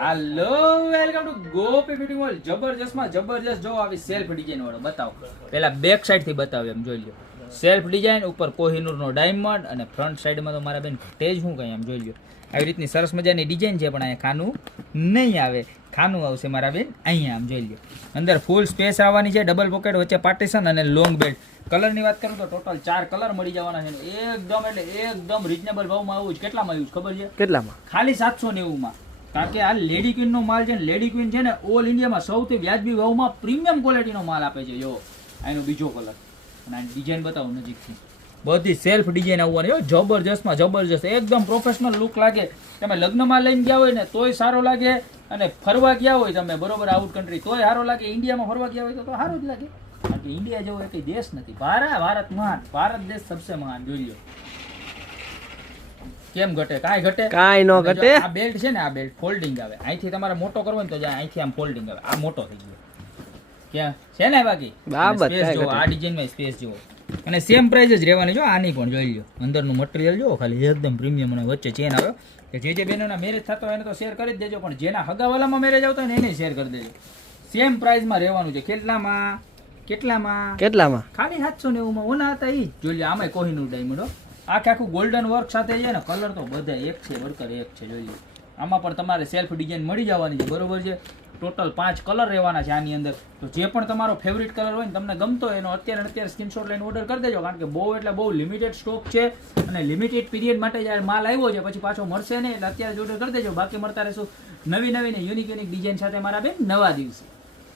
Hello welcome to Gopi beauty mall. જબરજસ્તમાં જબરજસ્ત જો આવી સેલ્ફ ડિઝાઇન વાળો બતાવો. પેલા બેક સાઈડ થી બતાવો એમ જોઈ લો. સેલ્ફ ડિઝાઇન ઉપર કોહિનૂર નો ડાયમંડ અને ફ્રન્ટ સાઈડમાં તો મારા બેન તેજ શું કઈ એમ જોઈ લો. આવી રીતની સરસ મજાની ડિઝાઇન છે, પણ અહીંયા ખાનું નહીં આવે. ખાનું આવશે મારા બેન અહીંયા આમ જોઈ લો. અંદર ફૂલ સ્પેસ આવવાની છે, ડબલ પોકેટ, વચ્ચે પાર્ટીશન અને લોંગ બેલ્ટ. કલરની વાત કરું તો ટોટલ 4 કલર મળી જવાના છે. એકદમ એટલે એકદમ રીઝનેબલ ભાવમાં આવું. કેટલામાં આવ્યું ખબર છે? કેટલામાં? ખાલી 790 માં. કારણ કે આ લેડી ક્વીન નો માલ છે ને, લેડી ક્વીન છે ને ઓલ ઇન્ડિયામાં સૌથી વ્યાજબી ભાવમાં પ્રીમિયમ ક્વોલિટીનો માલ આપે છે. જો આનો બીજો કલર અને આ ડિઝાઇન બતાવો નજીકથી. બધી સેલ્ફ ડિઝાઇન આવવાની હો, જબરજસ્તમાં જબરજસ્ત, એકદમ પ્રોફેશનલ લુક લાગે. તમે લગ્નમાં લઈને ગયા હોય ને તોય સારો લાગે, અને ફરવા ગયા હોય તમે બરોબર આઉટ કન્ટ્રી તોય સારો લાગે. ઇન્ડિયામાં ફરવા ગયા હોય તો સારું જ લાગે. કારણ કે ઇન્ડિયા જેવો એક દેશ નથી. ભારત મહાન, ભારત દેશ સબસે મહાન. જોઈ લો કેમ ઘટે? કાંઈ ઘટે? કાંઈ નો ઘટે. આ બેલ્ટ છે ને, આ બેલ્ટ ફોલ્ડિંગ આવે. અહીંથી તમારે મોટો કરવો ને તો અહીંથી આમ ફોલ્ડિંગ આવે. આ મોટો થઈ ગયો ક્યાં છે ને બાકી સ્પેસ જો. આ ડિઝાઇનમાં સ્પેસ જુઓ અને સેમ પ્રાઇસ જ રહેવાની. જો આની પણ જોઈ લો, અંદરનું મટીરિયલ જો ખાલી એકદમ પ્રીમિયમ, અને વચ્ચે ચેન આવે. કે જે બહેનોના મેરેજ થતો હોય એને તો શેર કરી જ દેજો, પણ જેના હગાવાલામાં મેરેજ આવતો હોય ને એને શેર કરી દેજો. સેમ પ્રાઇસમાં રહેવાનું છે. કેટલામાં? ખાલી 790 માં. ઓના હતા ઈ જોઈ લો. આમાં કોહિનૂર ડાયમંડ હો, આખું ગોલ્ડન વર્ક સાથે છે ને. કલર તો બધા એક છે, વર્કર એક છે. જોઈ લો આમાં પણ તમારે સેલ્ફ ડિઝાઇન મળી જવાની છે બરોબર છે. ટોટલ 5 કલર રહેવાના છે આની અંદર. તો જે પણ તમારો ફેવરિટ કલર હોય ને, તમને ગમતો હોય એનો અત્યારે સ્ક્રીનશોટ લઈને ઓર્ડર કરી દેજો. કારણ કે બહુ એટલે બહુ લિમિટેડ સ્ટોક છે, અને લિમિટેડ પીરિયડ માટે જ્યારે માલ આવ્યો છે પછી પાછો મળશે નહીં. એટલે અત્યારે જ ઓર્ડર કરી દેજો. બાકી મળતા રહેશું નવી ને યુનિક ડિઝાઇન સાથે મારા બેન નવા દિવસે.